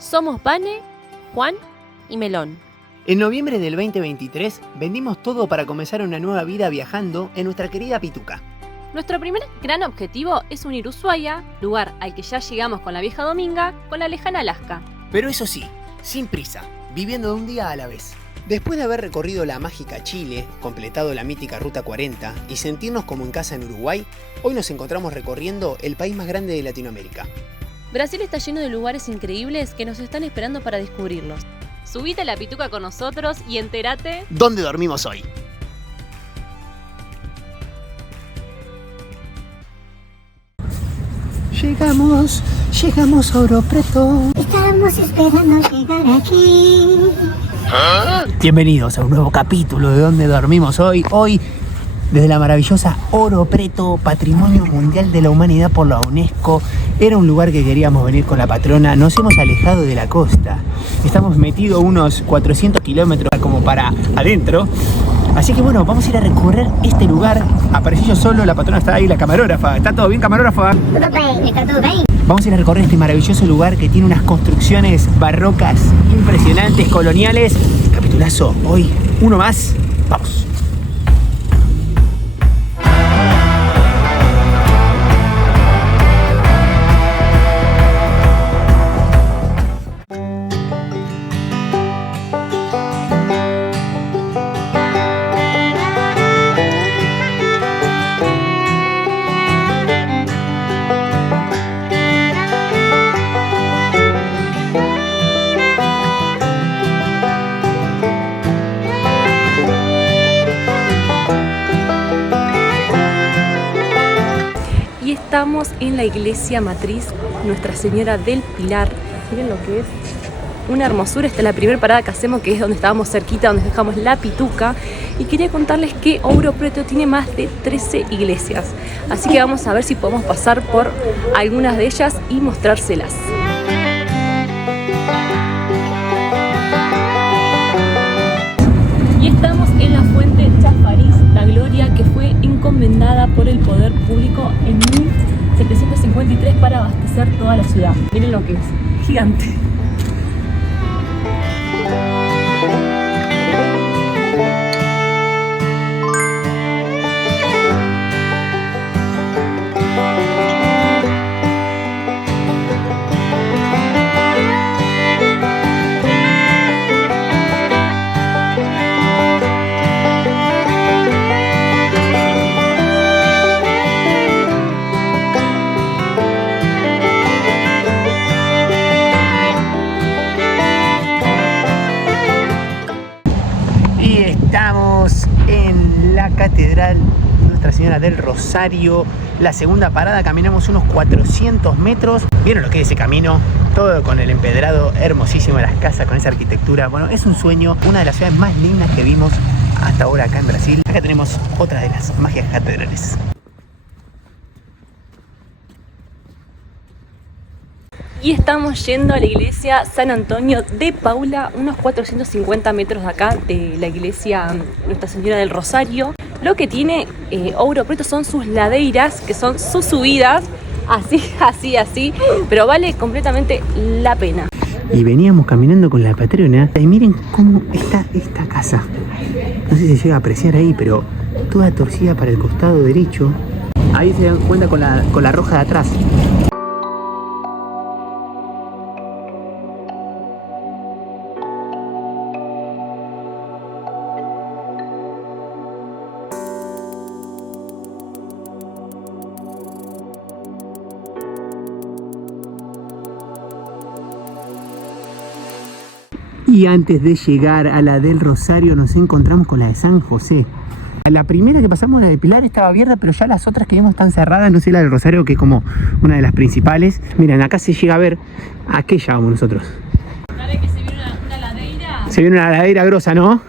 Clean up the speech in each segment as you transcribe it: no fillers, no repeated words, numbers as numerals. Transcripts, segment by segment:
Somos Vane, Juan y Melón. En noviembre del 2023 vendimos todo para comenzar una nueva vida viajando en nuestra querida Pituca. Nuestro primer gran objetivo es unir Ushuaia, lugar al que ya llegamos con la vieja Dominga, con la lejana Alaska. Pero eso sí, sin prisa, viviendo de un día a la vez. Después de haber recorrido la mágica Chile, completado la mítica Ruta 40 y sentirnos como en casa en Uruguay, hoy nos encontramos recorriendo el país más grande de Latinoamérica. Brasil está lleno de lugares increíbles que nos están esperando para descubrirlos. Subite a la Pituca con nosotros y entérate ¿dónde dormimos hoy? Llegamos a Ouro Preto. Estamos esperando llegar aquí. Bienvenidos a un nuevo capítulo de ¿dónde dormimos hoy? Hoy, desde la maravillosa Ouro Preto, Patrimonio Mundial de la Humanidad por la UNESCO. Era un lugar que queríamos venir con la patrona. Nos hemos alejado de la costa. Estamos metidos unos 400 kilómetros como para adentro. Así que bueno, vamos a ir a recorrer este lugar. Aparecí yo solo, la patrona está ahí, la camarógrafa. ¿Está todo bien, camarógrafa? Todo bien, está todo bien. Vamos a ir a recorrer este maravilloso lugar que tiene unas construcciones barrocas impresionantes, coloniales. Capitulazo, hoy uno más. Vamos. Estamos en la iglesia matriz Nuestra Señora del Pilar. Miren lo que es una hermosura. Esta es la primera parada que hacemos, que es donde estábamos cerquita, donde dejamos la Pituca. Y quería contarles que Ouro Preto tiene más de 13 iglesias. Así que vamos a ver si podemos pasar por algunas de ellas y mostrárselas. Y estamos en la fuente Chafariz, la gloria que fue encomendada por el poder público en 1753 para abastecer toda la ciudad. Miren lo que es, gigante. Estamos en la Catedral Nuestra Señora del Rosario. La segunda parada, caminamos unos 400 metros. ¿Vieron lo que es ese camino? Todo con el empedrado hermosísimo de las casas, con esa arquitectura. Bueno, es un sueño, una de las ciudades más lindas que vimos hasta ahora acá en Brasil. Acá tenemos otra de las magias catedrales. Y estamos yendo a la iglesia San Antonio de Paula, unos 450 metros de acá, de la iglesia Nuestra Señora del Rosario. Lo que tiene Ouro Preto son sus ladeiras, que son sus subidas, así, pero vale completamente la pena. Y veníamos caminando con la patrona y miren cómo está esta casa. No sé si se llega a apreciar ahí, pero toda torcida para el costado derecho. Ahí se dan cuenta con la roja de atrás. Y antes de llegar a la del Rosario nos encontramos con la de San José. La primera que pasamos, la de Pilar, estaba abierta, pero ya las otras que vimos están cerradas. No sé, la del Rosario, que es como una de las principales. Miren, acá se llega a ver a qué vamos nosotros. ¿Sabes que se viene una ladeira? Se viene una ladera grosa, ¿no?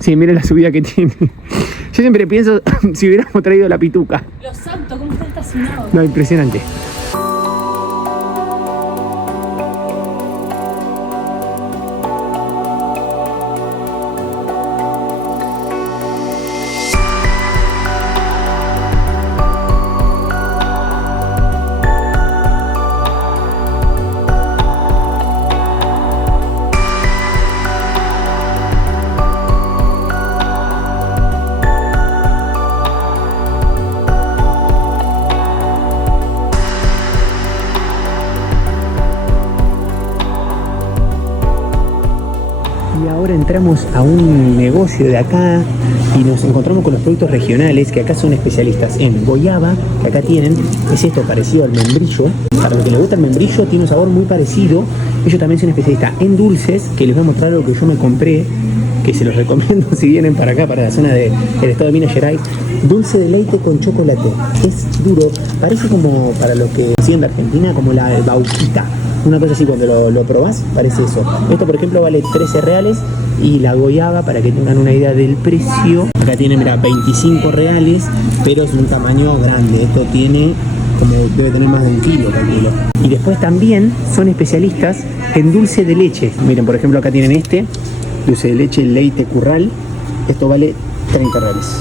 Sí, miren la subida que tiene. Yo siempre pienso si hubiéramos traído la Pituca. Los santos, ¿cómo están estacionados? No, impresionante. Y ahora entramos a un negocio de acá y nos encontramos con los productos regionales que acá son especialistas en goiaba, que acá tienen, es esto parecido al membrillo. Para los que les gusta el membrillo, tiene un sabor muy parecido. Ellos también son especialistas en dulces, que les voy a mostrar lo que yo me compré, que se los recomiendo si vienen para acá, para la zona del estado de Minas Gerais. Dulce de leite con chocolate. Es duro, parece como, para los que siguen de Argentina, como la bauquita. Una cosa así, cuando lo probás, parece eso. Esto, por ejemplo, vale 13 reales. Y la goiaba, para que tengan una idea del precio, acá tiene, mira, 25 reales, pero es un tamaño grande. Esto tiene, como debe tener más de 1 kilo, calculo. Y después también son especialistas en dulce de leche. Miren, por ejemplo, acá tienen este, dulce de leche Leite Curral. Esto vale 30 reales.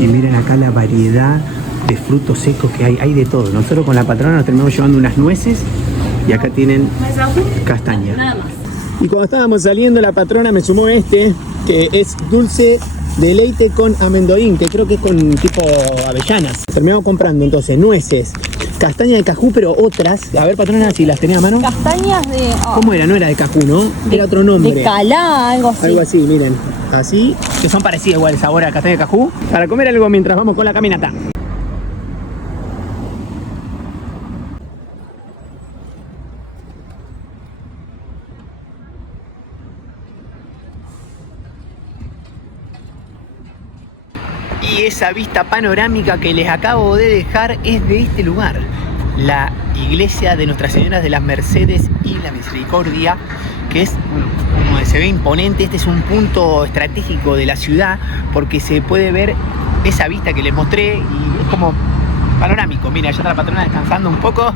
Y miren acá la variedad de frutos secos que hay de todo. Nosotros con la patrona nos terminamos llevando unas nueces y acá tienen castaña. Nada más. Y cuando estábamos saliendo, la patrona me sumó este, que es dulce de leite con amendoín, que creo que es con tipo avellanas. Terminamos comprando entonces nueces, castaña de cajú, pero otras. A ver, patrona, si las tenés a mano. Castañas de... ¿Cómo era? No era de cajú, ¿no? Era otro nombre. De calá, algo así. Algo así, miren. Así, que son parecidas igual el sabor a castaña de cajú. Para comer algo mientras vamos con la caminata. Y esa vista panorámica que les acabo de dejar es de este lugar, la iglesia de Nuestra Señora de las Mercedes y la Misericordia, que es, como se ve, imponente. Este es un punto estratégico de la ciudad porque se puede ver esa vista que les mostré y es como panorámico. Mira, allá está la patrona descansando un poco,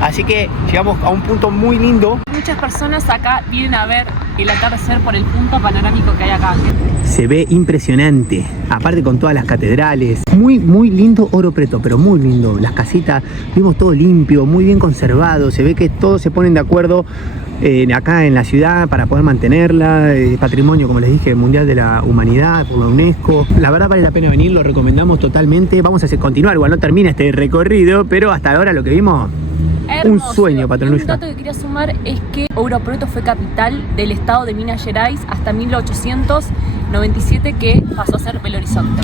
así que llegamos a un punto muy lindo. Muchas personas acá vienen a ver el atardecer por el punto panorámico que hay acá. Se ve impresionante, aparte con todas las catedrales. Muy, muy lindo Oro Preto, pero muy lindo. Las casitas, vimos todo limpio, muy bien conservado. Se ve que todos se ponen de acuerdo acá en la ciudad para poder mantenerla. Patrimonio, como les dije, mundial de la humanidad por la UNESCO. La verdad vale la pena venir, lo recomendamos totalmente. Vamos a continuar, igual no termina este recorrido, pero hasta ahora lo que vimos... Hermoso. Un sueño, patronulla. Un dato que quería sumar es que Ouro Preto fue capital del estado de Minas Gerais hasta 1897, que pasó a ser Belo Horizonte.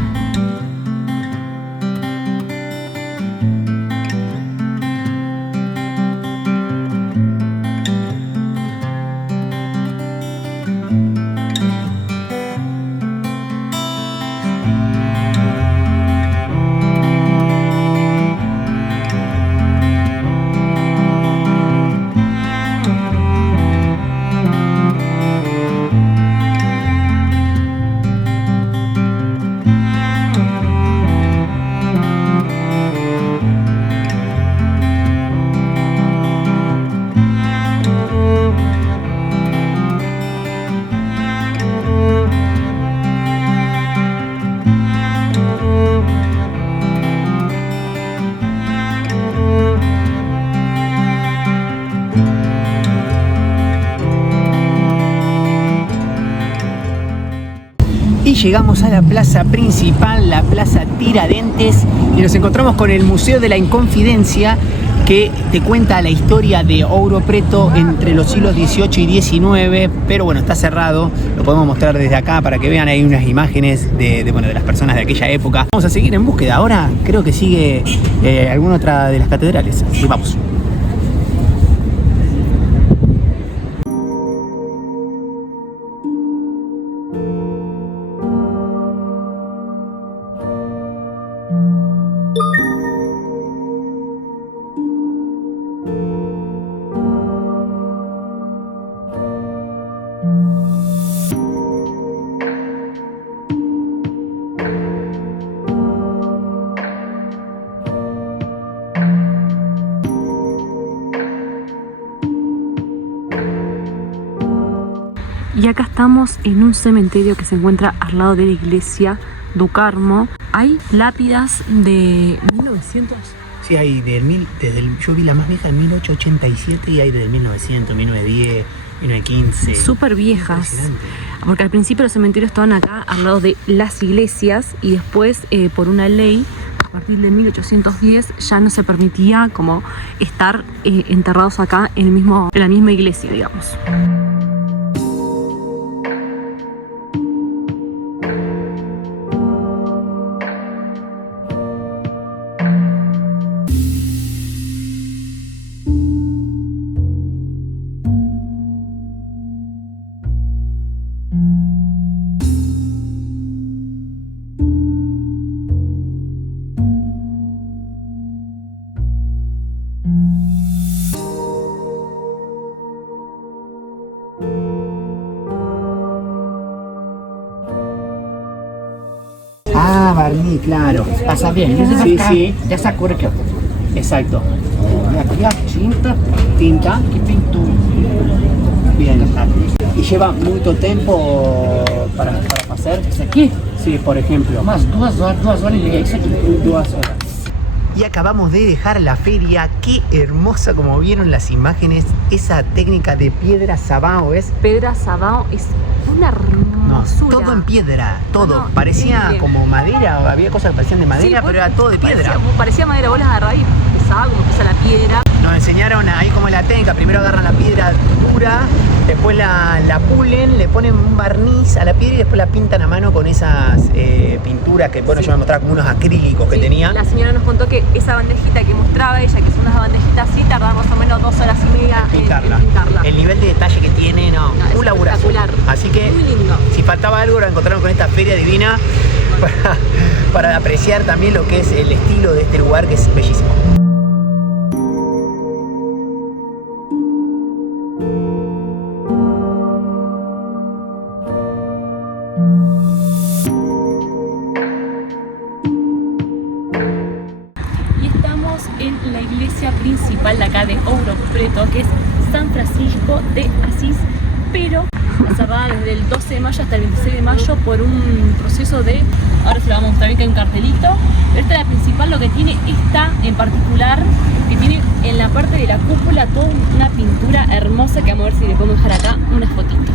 Y llegamos a la plaza principal, la plaza Tiradentes, y nos encontramos con el Museo de la Inconfidencia, que te cuenta la historia de Ouro Preto entre los siglos XVIII y XIX, pero bueno, está cerrado. Lo podemos mostrar desde acá para que vean ahí unas imágenes de las personas de aquella época. Vamos a seguir en búsqueda. Ahora creo que sigue alguna otra de las catedrales, así que vamos. Y acá estamos en un cementerio que se encuentra al lado de la iglesia do Carmo. Hay lápidas de 1900. Sí, hay yo vi la más vieja en 1887 y hay del 1900, 1910, 1915. Súper viejas. Porque al principio los cementerios estaban acá al lado de las iglesias y después por una ley a partir de 1810 ya no se permitía como estar enterrados acá en la misma iglesia, digamos. Ah, barniz, claro. Pasa bien. Sí, sí. Ya se acuerda que Exacto. ya tinta y pintura. Bien. ¿Y lleva mucho tiempo para hacer? Aquí, Sí, por ejemplo. más 2 horas y media, aquí. 2 horas. Y acabamos de dejar la feria. Qué hermosa, como vieron las imágenes, esa técnica de piedra sabao es. Pedra Sabao es una No, hermosura. todo en piedra, todo. No, Parecía increíble. como madera, había cosas que parecían de madera, Sí, pero era todo de piedra. Parecía madera, bolas de raíz, pesaba como pesa la piedra. Nos enseñaron ahí como la técnica. Primero agarran la piedra dura, después la pulen, le ponen un barniz a la piedra y después la pintan a mano con esas pinturas que, bueno, Sí. yo me mostraba como unos acrílicos que Sí, tenía. La señora nos contó que esa bandejita que mostraba ella, que son unas bandejitas así, tardaba más o menos 2 horas y media en Pintarla. pintarla. El nivel de detalle que tiene, no, es un laburazo. espectacular. Así que, Muy lindo. si faltaba algo, lo encontraron con esta feria divina para apreciar también lo que es el estilo de este lugar, que es bellísimo. Y estamos en la iglesia principal de acá de Ouro Preto, que es San Francisco de Asís, pero cerrada desde el 12 de mayo hasta el 26 de mayo por un proceso de, ahora se lo vamos a mostrar bien, que hay un cartelito, pero esta es la principal. Lo que tiene esta en particular, que tiene en la parte de la cúpula toda una pintura hermosa, que vamos a ver si le podemos dejar acá unas fotitos.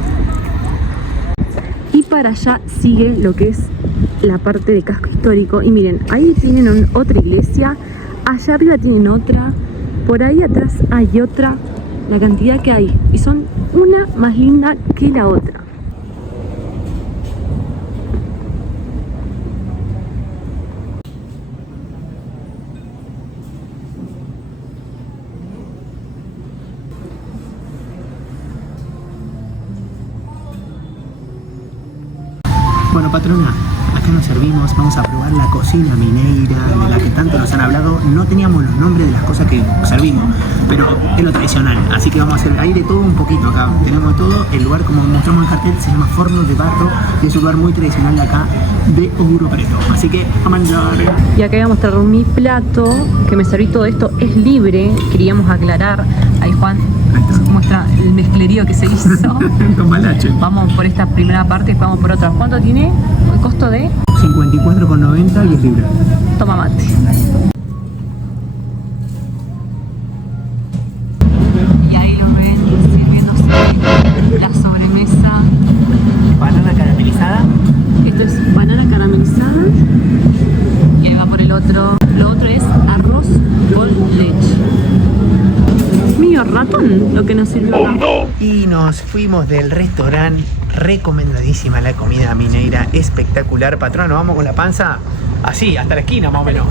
Y para allá sigue lo que es la parte de casco histórico, y miren, ahí tienen otra iglesia, allá arriba tienen otra, por ahí atrás hay otra, la cantidad que hay, y son una más linda que la otra. Bueno, patrona, acá nos servimos, vamos a probar la cocina mineira, de la que tanto nos han hablado. No teníamos los nombres de las cosas que servimos, pero es lo tradicional, así que vamos a hacer ahí de todo un poquito acá. Tenemos de todo. El lugar, como mostramos en el cartel, se llama Forno de Barro y es un lugar muy tradicional de acá, de Ouro Preto. Así que a manjar. Y acá voy a mostrar mi plato, que me serví todo esto, es libre, queríamos aclarar. Ahí Juan muestra el mezclerío que se hizo. Con malache. Vamos por esta primera parte y después vamos por otra. ¿Cuánto tiene el costo de? 54,90 y es libre. Toma mate. Y ahí lo ven sirviéndose la sobremesa. Banana caramelizada. Esto es banana caramelizada. Y ahí va por el otro. Lo otro es arroz con leche. Mío ratón lo que nos sirvió acá. Y nos fuimos del restaurante. Recomendadísima la comida mineira, espectacular. Patrón, nos vamos con la panza así, hasta la esquina más o menos.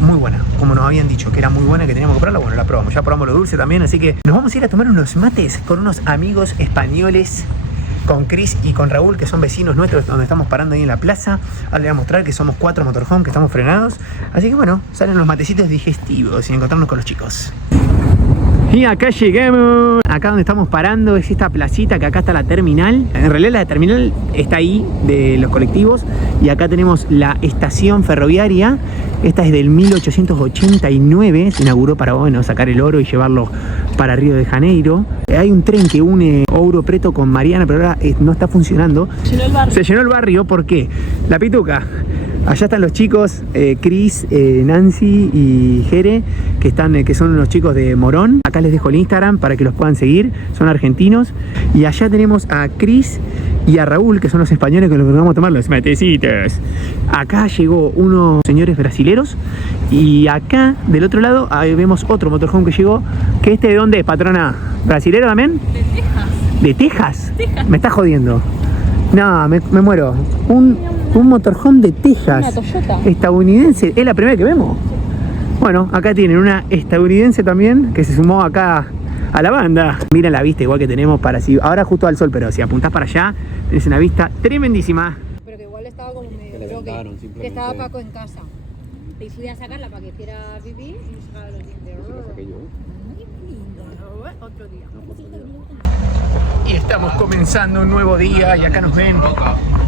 Muy buena, como nos habían dicho que era muy buena, que teníamos que probarla. Bueno, la probamos, ya probamos lo dulce también, así que nos vamos a ir a tomar unos mates con unos amigos españoles, con Chris y con Raúl, que son vecinos nuestros, donde estamos parando ahí en la plaza. Ahora les voy a mostrar que somos 4 motorhome, que estamos frenados. Así que bueno, salen los matecitos digestivos y encontrarnos con los chicos. Y acá llegamos. Acá donde estamos parando es esta placita, que acá está la terminal. En realidad la terminal está ahí, de los colectivos. Y acá tenemos la estación ferroviaria. Esta es del 1889. Se inauguró para, bueno, sacar el oro y llevarlo para Río de Janeiro. Hay un tren que une Ouro Preto con Mariana, pero ahora no está funcionando. Se llenó el barrio. ¿Por qué? La pituca. Allá están los chicos, Chris, Nancy y Jere, que son los chicos de Morón. Acá les dejo el Instagram para que los puedan seguir, son argentinos. Y allá tenemos a Chris y a Raúl, que son los españoles con los que vamos a tomar los matecitos. Acá llegó unos señores brasileros. Y acá, del otro lado, ahí vemos otro motorhome que llegó. ¿Que este de dónde es, patrona? ¿Brasilero también? De Texas. ¿De Texas? Texas. Me estás jodiendo. No, me muero. Un motorhome de Texas. Una Toyota. Estadounidense. Es la primera que vemos. Bueno, acá tienen una estadounidense también que se sumó acá a la banda. Miren la vista igual que tenemos para si. Ahora justo al sol, pero si apuntás para allá, tenés una vista tremendísima. Pero que igual estaba como medio que estaba Paco en casa. Y fui a sacarla para que hiciera pipí y sacaba los dientes. Otro día. Y estamos comenzando un nuevo día y acá nos ven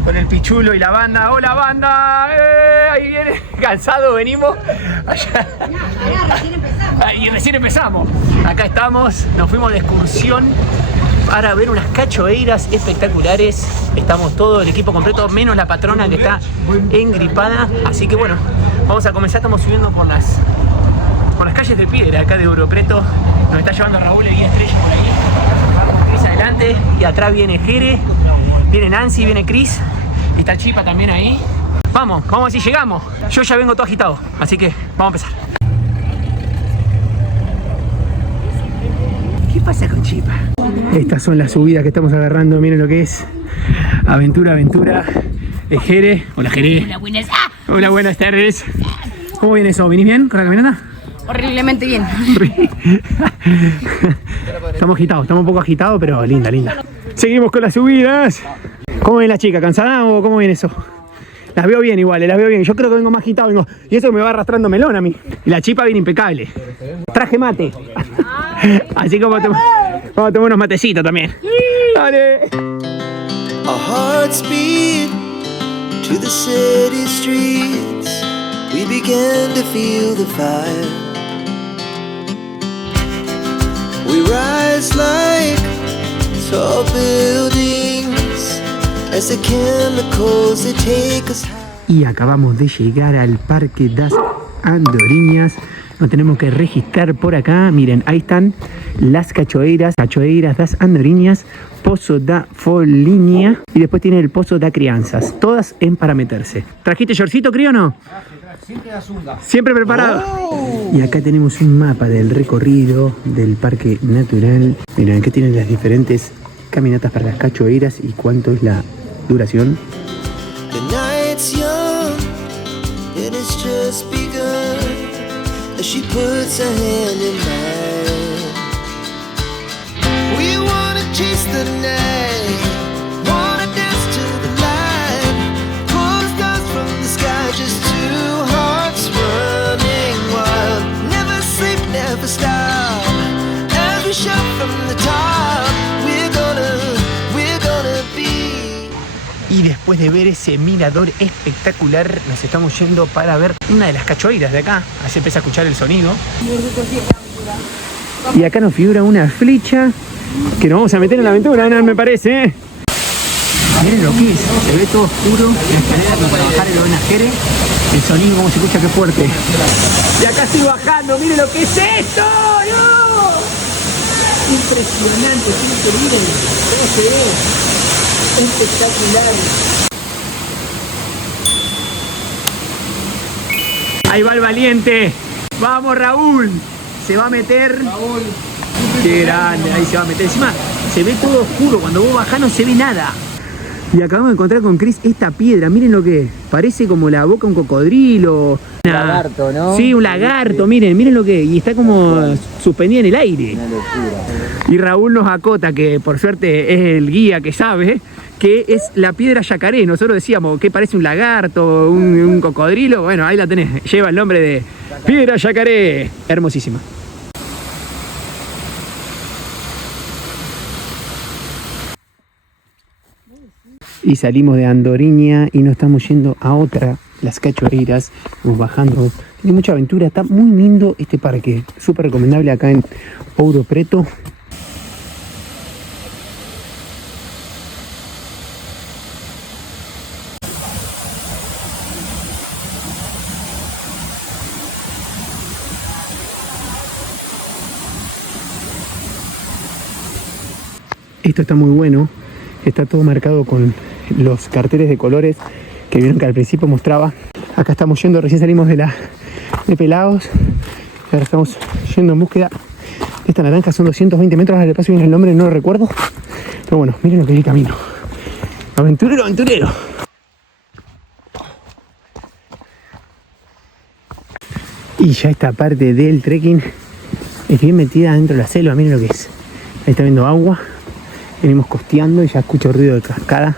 con el Pichulo y la banda. ¡Hola, banda! Ahí viene, cansado, venimos. Allá. Y recién empezamos. Acá estamos, nos fuimos de excursión para ver unas cachoeiras espectaculares. Estamos todo el equipo completo, menos la patrona que está engripada. Así que bueno, vamos a comenzar. Estamos subiendo por las calles de piedra acá de Ouro Preto. Nos está llevando Raúl y Estrella por ahí. Vamos Cris adelante y atrás viene Jere, viene Nancy, viene Cris y está Chipa también ahí. Vamos a ver si llegamos. Yo ya vengo todo agitado, así que vamos a empezar. ¿Qué pasa con Chipa? Estas son las subidas que estamos agarrando. Miren lo que es. Aventura. Jere. Hola, Jere. Hola, buenas. Hola, buenas tardes. ¿Cómo viene eso? ¿Venís bien con la caminata? Horriblemente bien. Estamos agitados, estamos un poco agitados, pero linda. Seguimos con las subidas. ¿Cómo viene la chica? ¿Cansada o cómo viene eso? Las veo bien igual, las veo bien. Yo creo que vengo más agitado, y eso me va arrastrando melón a mí. Y la Chipa viene impecable. Traje mate. Así como vamos a tomar unos matecitos también. Dale. Our hearts beat to the city streets. We began to feel the fire. We rise like tall buildings as the chemicals they take us high. Y acabamos de llegar al Parque das Andorinhas. Nos tenemos que registrar por acá. Miren, ahí están las cachoeiras das Andorinhas, Pozo da Folhinha y después tiene el Pozo da Crianzas. Todas en para meterse. ¿Trajiste shortcito, crío o no? Siempre preparado. Oh. Y acá tenemos un mapa del recorrido del Parque Natural. Miren, aquí tienen las diferentes caminatas para las cachoeiras y cuánto es la duración. The night's young, it has just begun. As she puts her hand in mine, we wanna chase the night, wanna dance to the light, pull the stars from the sky, just two hearts running wild. Never sleep, never stop, as we shout from the top, we're gonna be. Y después de ver ese mirador espectacular, nos estamos yendo para ver una de las cachoeiras de acá. Así empieza a escuchar el sonido. Y acá nos figura una flecha que nos vamos a meter en la aventura, ¿no? Me parece, ¿eh? Miren lo que es, se ve todo oscuro, la escalera como para bajar el Jere. El sonido como se escucha, que fuerte. Y acá estoy bajando, miren lo que es esto, ¡no! Impresionante, miren, cómo se ve. Espectacular. Ahí va el valiente. Vamos, Raúl. Se va a meter. Raúl. Qué grande, ahí se va a meter. Encima se ve todo oscuro. Cuando vos bajás no se ve nada. Y acabamos de encontrar con Cris esta piedra. Miren lo que es. Parece como la boca de un cocodrilo. Un lagarto, ¿no? Sí, un lagarto. Miren lo que es. Y está como suspendida en el aire. Una locura. Y Raúl nos acota, que por suerte es el guía que sabe, que es la piedra yacaré. Nosotros decíamos que parece un lagarto, un cocodrilo. Bueno, ahí la tenés. Lleva el nombre de piedra yacaré. Hermosísima. Y salimos de Andorinha y nos estamos yendo a otra, las cachoeiras. Vamos bajando. Tiene mucha aventura. Está muy lindo este parque. Súper recomendable acá en Ouro Preto. Esto está muy bueno, está todo marcado con los carteles de colores que vieron que al principio mostraba. Acá estamos yendo, recién salimos de Pelados, ahora estamos yendo en búsqueda de esta naranja. Son 220 metros, al paso viene el nombre, no lo recuerdo, pero bueno, miren lo que es el camino. Aventurero. Y ya esta parte del trekking es bien metida dentro de la selva. Miren lo que es. Ahí está viendo agua. Venimos costeando y ya escucho ruido de cascada.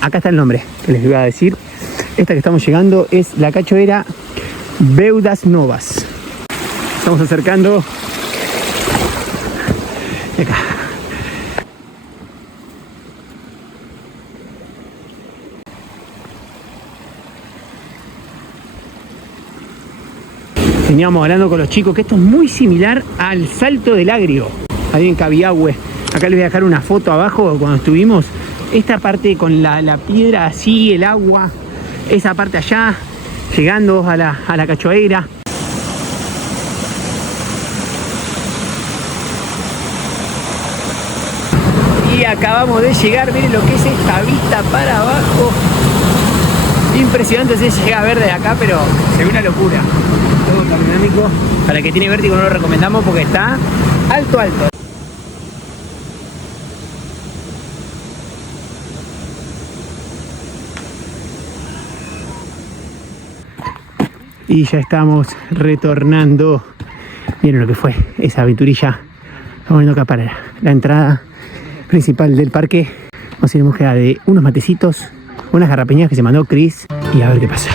Acá está el nombre que les voy a decir. Esta que estamos llegando es la cachoeira Beudas Novas. Estamos acercando. Acá. Veníamos hablando con los chicos que esto es muy similar al Salto del Agrio, ahí en Cabiahue. Acá les voy a dejar una foto abajo cuando estuvimos. Esta parte con la piedra así, el agua, esa parte allá, llegando a la cachoeira. Y acabamos de llegar, miren lo que es esta vista para abajo. Impresionante, se llega a ver desde acá, pero se ve una locura. Todo termodinámico. Para el que tiene vértigo no lo recomendamos porque está alto, alto. Y ya estamos retornando. Miren lo que fue esa aventurilla. Estamos viendo acá para la entrada principal del parque. Nos iremos a quedar de unos matecitos, unas garrapeñas que se mandó Chris y a ver qué pasa.